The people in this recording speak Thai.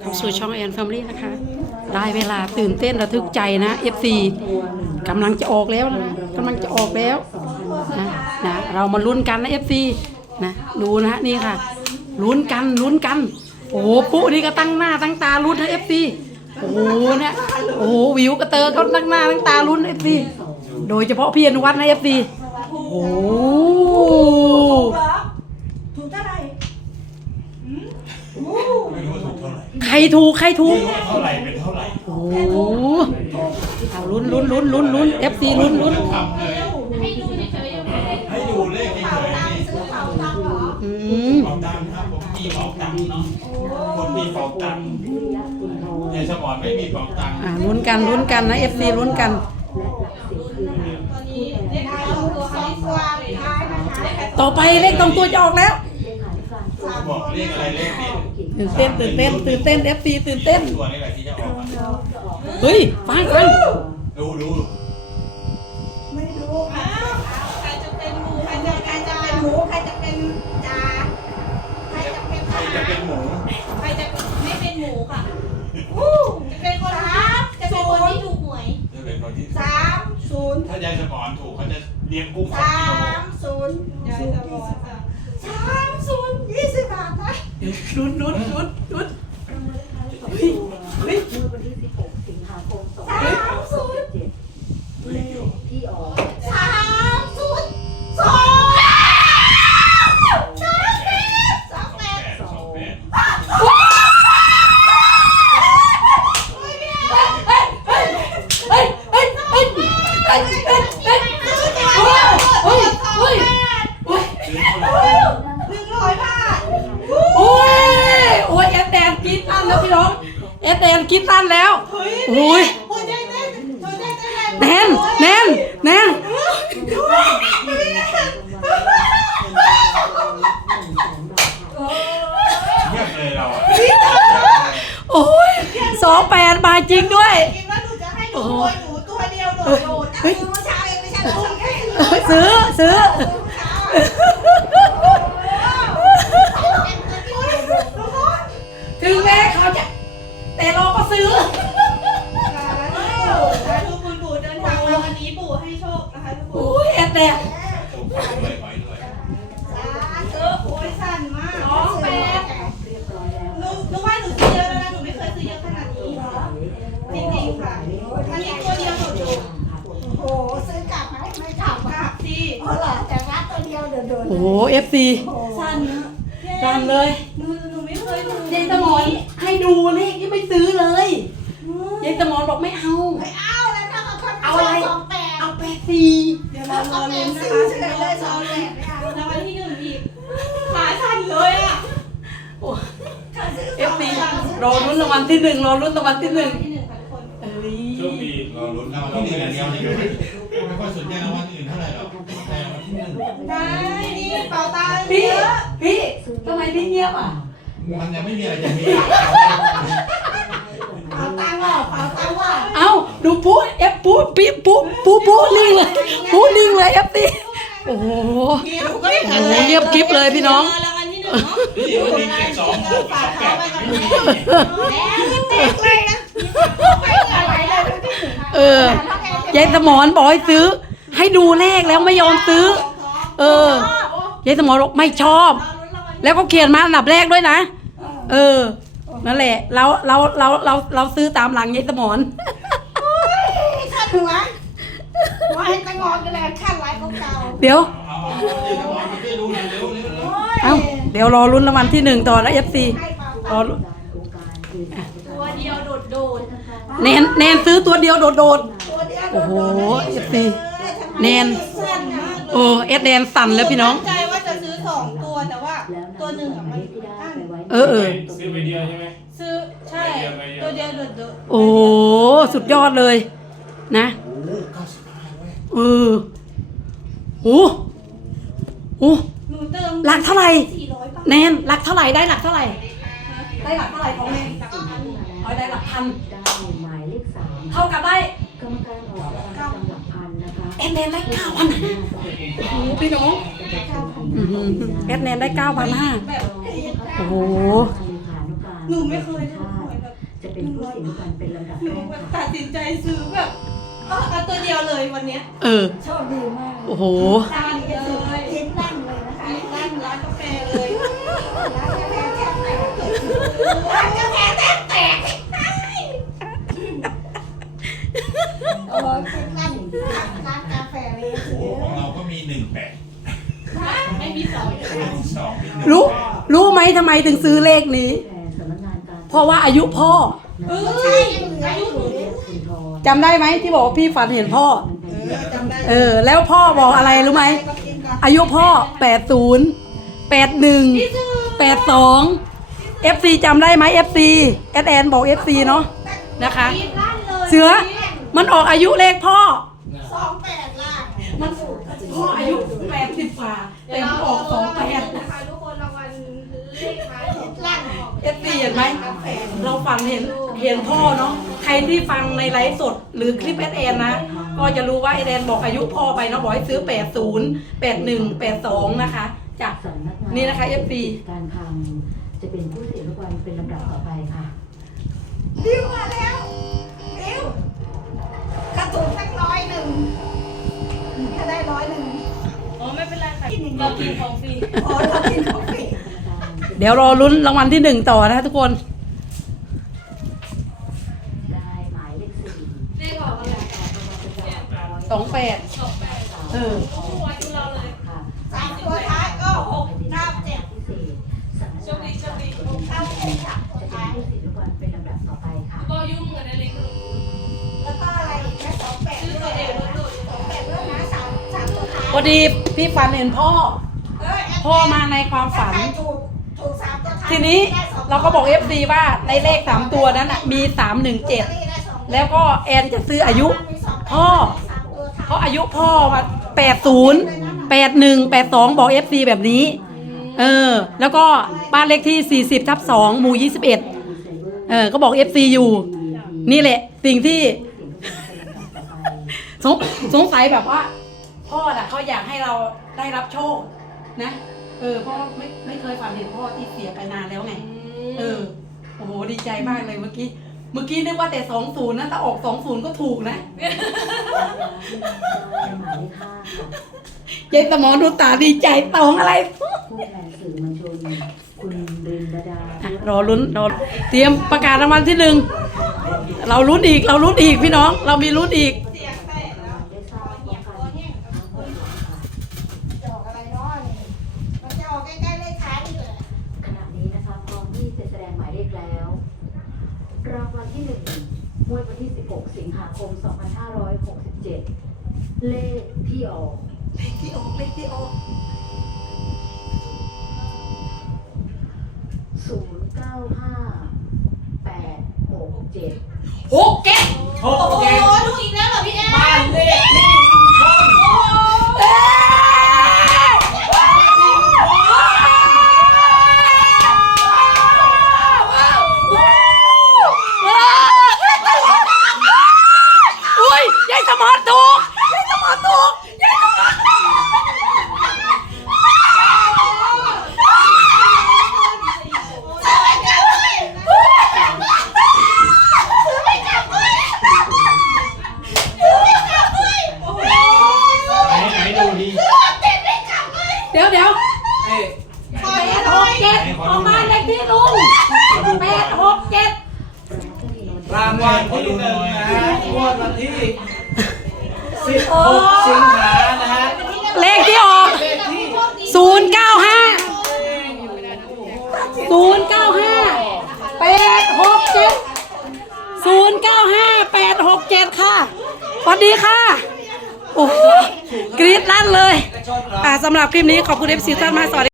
เข้าสู่ช่องแอนแฟมิลี่นะคะ ได้เวลาตื่นเต้นระทึกใจนะ FC กำลังจะออกแล้วนะกำลังจะออกแล้วนะนะเรามาลุ้นกันนะ FC นะดูนะฮะนี่ค่ะลุ้นกันลุ้นกัน โอ้โหปุ๊นี่ก็ตั้งหน้าตั้งตาลุ้นนะ FC โอ้โหเนี่ยโอ้โหวิวกระเตอร์ก็ตั้งหน้าตั้งตาลุ้น FC โดยเฉพาะพี่อนุวัฒน์นะ FC โอ้โหเท่าไหร่อืมโอ้ ไม่รู้ว่าถูกเท่าไห ร่ใครถูกใครถูกไม่รู้ว่าเท่าไหร่เป็นเท่าไหร่โอ้โหเอาลุ้นลุ้นลุ้นลุ้นลุ้น FC ลุ้นลุ้นทำเลยให้ดูเลขเฉยๆนี่ซื้อเผาตังเหรอ อืมเป่าตังค์ครับผมมีเป่าตังค์เนาะคนมีเป่าตังค์ในสมองไม่มีเป่าตังค์อ่าลุ้นกันลุ้นกันนะ FC ลุ้นกัน ตอนนี้เลขท้ายสองตัวคณิตศาสตร์ท้ายนะคะต่อไปเลขตรงตัวจะออกแล้ว บอกเลขอะไรเลขเด็ดตื่นเต้นตื่นเต้นตื่นเต้น FC ตื่นเต้นตัวนี้แหละที่จะออกอะเฮ้ยฟังฟังดูดูไนุชนุชนุชเฮ้ย ซื้อซื้อถึงแม้เขาจะแต่เราก็ซื้อ ทุกคนปู่เดินทางมาวันนี้ปู่ให้โชคนะคะทุกคน โอ้ยแอดแดน ถูกด้วยหอยด้วย เออโอ้ยสั่นมากสองแปดหนูหนูว่าหนูซื้อเยอะแล้วนะหนูไม่เคยซื้อเยอะขนาดนี้จริงๆค่ะอันนี้ตัวเดียวโดด โอ้ซื้อกลับไหมไม่กลับ ๆกราบสิ เพราะเหรอแต่รักตัวเดียวโดดโดด โอ้โหเอฟซีสั่นนะดันเลยหนูหนูไม่เคยดูยายสมอนให้ดูเลขยังไม่ซื้อเลยยายสมอนบอกไม่เอาไม่เอาแล้วนะคนเอาอะไรสองแปดเอาแปดสี่เดี๋ยวเราเรารรออลุ้ลุ้นนนะซื้คะอเฉยเลยสองแปดไม่เอารางวัลที่หนึ่งอีกขาสั่นเลยอะเอฟซีรอลุ้นรางวัลที่หนึ่งรอลุ้นรางวัลที่หนึ่งที่หนึ่งค่ะทุกคนเอ้ยโชคดีเราลุ้นรางวัลที่หนึ่งอย่างเดียวนี่ไม่ค่อยสนใจรางวัลอื่นเท่าไหร่หรอก แต่รางวัลที่หนึ่งได้นี่เป่าตังค์พี่เยอะพี่ทำไมพี่เงียบอะ มันยังไม่มีอะไรจะมีเอาตังค์เหรอเอาตังค์ว่ะเอ้าดูพูดเอฟพูดพี่พูดพูดพูดนิ่งเลยพูดนิ่งเลยเอฟซีโอ้โหเงียบโอ้โหเงียบกริบเลยพี่น้อง รางวัลที่หนึ่งเนาะนี่มันมีเจ็ดสองหกสองแปดมันไม่มีแล้วเด็กเลยนะไม่อะไรเลยดูที่หนึ่งเออยายสมอนบอกให้ซื้อ ให้ดูเลขแล้วไม่ยอมซื้อ เออยายสมอนบอกไม่ชอบ แล้วก็เขียนมาอันดับแรกด้วยนะ เออ นั่นแหละ เราเราเราเราเราซื้อตามหลังยายสมอนขั้นหัวว่าให้ตะงอนกันแล้วขั้นไว้ของเก่าเดี๋ยว เอาเอาเอาเดี๋ยวรางวัลมันจะดูเร็วเร็วเร็วเร็วเอ้า เดี๋ยวรอลุ้นรางวัลที่หนึ่งต่อนะเอฟซีให้เป่ารอตังค์ลุ้นตัวเดียวโดดโดดแนนแนนซื้อตัวเดียวโดดตัวเดียวโอ้โหโดดๆ FC แนนสั่นมากเลยๆ โอ้เอสแนนสั่นแล้วพี่น้อง ตั้งใจว่าจะซื้อสองตัวแต่ว่า ตัวหนึ่งอะมันอั้นเออเออ ซื้อไปเดียวใช่ไหม ซื้อใช่ตัวเดียวโดดโดดโอ้สุดยอดเลย นะโอ้เก้าสิบห้าเว้ยเออโอ้โหหนูเติมหลักเท่าไหร่ สี่ร้อยบาทแนนหลักเท่าไหร่ได้หลักเท่าไหร่ ได้หลักเท่าไหร่ของแนนเอาได้หลักพันหมายเลขสามเท่ากับได้กรรมการออกรางวัลลำดับพั นนะคะเอสแนนได้เก้าพันโอ้โหพี่น้องอื้อหือเอสแนนได้เก้าพันห้าแบบโอ้โห หนูไม่เคยถูกหวยจะเป็นผู้เสี่ยงลูกบอลเป็นลำดับหนูแรกแบบค่ะตัดสินใจซื้อแบบเอาเอาตัวเดียวเลยวันเนี้ยเออ โชคดีมากโอ้โหทานเลยกินนั่งเลยนะคะร้านร้านกาแฟเลยร้านกาแฟแทบแตกร้านกาแฟแทบแตกโอ้กินนั่งร้านกาแฟเลย โอ้ของเราก็มีหนึ่งแปด ไม่มีสอง หนึ่งสองมีหนึ่ง รู้แปดรู้ไหมทำไมถึงซื้อเลขนี้แทนสำนักงานการเพราะว่าอายุพ่อเออใช่อายุหนูคุณทรจำได้ไหมที่บอกว่าพี่ฝันเห็นพ่อจำได้เออ แล้วพ่อบอกอะไรรู้ไหมก็กินก่อนอายุพ่อ80 81 82 FC จำได้ไหม FC แอดแอนบอก FC เนาะนะคะกินร้านเลยเสือมันออกอายุเลขพ่อสองแปดล่างมันพ่ออายุ80 กว่า แต่มันออก28นะคะทุกคนรางวัลเลขท้ายสองล่าง FC เห็นไหมเราฝันเห็นเห็นพ่อเนาะใครที่ฟังในไลฟ์สดหรือคลิปแอดแอนนะ ก็จะรู้ว่าแอดแอนบอกอายุพ่อไปเนาะบอกให้ซื้อ 80 81 82 นะคะจ้ะสำนักงานนี่นะคะ FB การคลังจะเป็นผู้เสี่ยงลูกบอลเป็นลำดับต่อไปค่ะริ้วมาแล้วริ้วกระตุกสักร้อยหนึ่งถ้าได้ร้อยหนึ่ง อ๋อไม่เป็นไรค่ะเรากินของฟรีพอเรากินของฟรีเดี๋ยวรอลุ้นรางวัลที่หนึ่งต่อนะคะทุกคน ได้หมายเลขสี่เลขออกอะไรสองแปด สองแปด เออ พอดีพี่ฝันเห็นพ่อเออแดพ่อมาในความฝันถ้าใครถูกถูกสามตัวท้ายทีนี้ได้สงเราก็บอก FC ว่าในเลขสามตัวนั้นน่ะมี317แล้วก็แอนจะซื้ออายุ พ่อเพราะอายุพ่อมา80 81 82บอก FC แบบนี้ เออ แล้วก็บ้านเลขที่40ทับ2หมู่21เออก็บอก FC อยู่ นี่แหละ สิ่งที่ สงสงสัยแบบว่า พ่อน่ะเขาอยากให้เราได้รับโชคนะ เออเพราะไม่ไม่เคยฝันเห็นพ่อที่เสียไปนานแล้วไง เออโอ้โหดีใจมากเลยเมื่อกี้ เมื่อกี้นึกว่าแต่สองศูนย์นะถ้าออกสองศูนย์ก็ถูกนะหมายเลขห้าค่ะยายสมอดูตาดีใจตองอะไร ผู้แทนสื่อมวลชนคุณรินดาดาอะรอลุ้นรอเตรียมประกาศรางวัลที่หนึ่งเราลุ้นอีกเราลุ้นอีกพี่น้อง เรามีลุ้นอีกเสียงแตกแล้ว ได้ทราบว่าการทั้งหมดค่ะ จะออกอะไรเนาะนี่มันจะออกใกล้ๆเลขท้ายนี่เลย ขณะนี้นะคะพร้อม ที่จะแสดงหมายเลขแล้ว รางวัลที่หนึ่งงวดวันที่ 16 สิงหาคม 2567 เลขที่ออกที่ออกเลขที่ออก095867 หกเก็ตหกโอ้โหเจ็ดถูกอีกแล้วเหรอพี่แอน บ้านเลขที่ลุงชน อุ้ยยายสมอถูกยายสมอถูกยายสมอถูก ไหนไหนดูดี เดี๋ยวเดี๋ยว เอ้ย แปดหกเจ็ดออกมาเลขที่ลุง ขอดู แป ก่อ ด น หกเจ็ด รางวัลที่หนึ่งนะงวดวันที่ 16 สิงหานะฮะ เลขที่ออก เลขที่ ศูนย์เก้าห้าศูนย์เก้าห้าแปดหกเจ็ดศูนย์เก้าห้าแปดหกเจ็ดค่ะ สวัสดีค่ะ โอ้โหกรี๊ดลั่นเลย อ่าสำหรับคลิปนี้ขอบคุณเอฟซีท่านมากสวัสดี